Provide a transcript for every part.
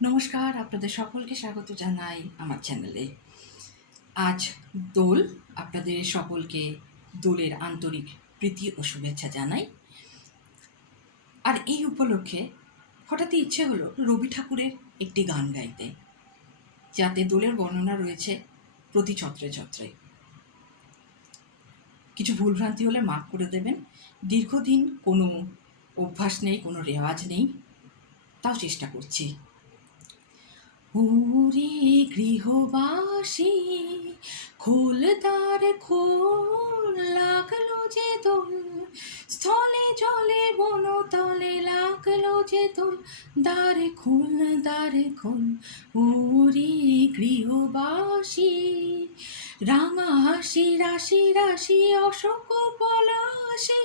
নমস্কার, আপনাদের সকলকে স্বাগত জানাই আমার চ্যানেলে। আজ দোল, আপনাদের সকলকে দোলের আন্তরিক প্রীতি ও শুভেচ্ছা জানাই। আর এই উপলক্ষে হঠাৎই ইচ্ছে হলো রবি ঠাকুরের একটি গান গাইতে, যাতে দোলের বর্ণনা রয়েছে প্রতি ছত্রে ছত্রে। কিছু ভুলভ্রান্তি হলে মাফ করে দেবেন। দীর্ঘদিন কোনো অভ্যাস নেই, কোনো রেওয়াজ নেই, তাও চেষ্টা করছি। ওরে গৃহবাসী, খোল দ্বার খোল, লাগলো যে দোল, স্থলে জলে বনতলে লাগলো যে দোল, দ্বারে খোল দ্বারে খোল। ওরে গৃহবাসী, রাঙা হাসি রাশি রাশি অশোক পলাশে,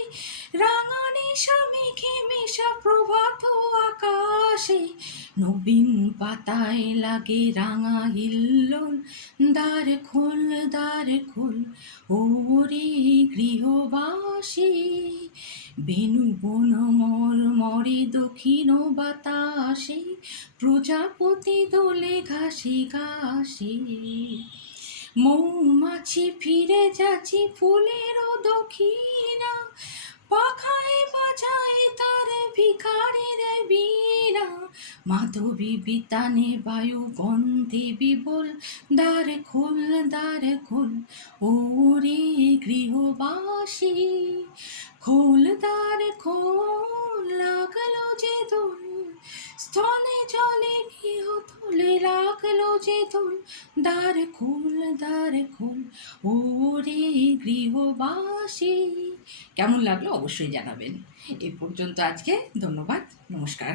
রাঙা নিশা মেঘে মেশা প্রভাত আকাশে, নবীন পাতায় লাগে রাঙা হিল্লোল, দ্বার খোল দ্বার খোল। ওরে গৃহবাসী, বেনু বন মরে দক্ষিণ বাতাসে, প্রজাপতি দোলে ঘাসে ঘাসে, মৌমাছি ফিরে যাচ্ছি ফুলেরও দক্ষিণা, পাখায় বাজায় তার ভিখারির বীণা, মাধবী বিতানে বায়ু গন্ধে বিবল, দ্বার খোল দ্বার খোল। ওরে গৃহবাসী, খোল দ্বার খোল, লাগলো যে দোল, স্থলে জলে গৃহ তোলে লাগলো যে দোল, দ্বার খোল দ্বার খোল। ওরে গৃহবাসী। কেমন লাগলো অবশ্যই জানাবেন। এ পর্যন্ত আজকে, ধন্যবাদ, নমস্কার।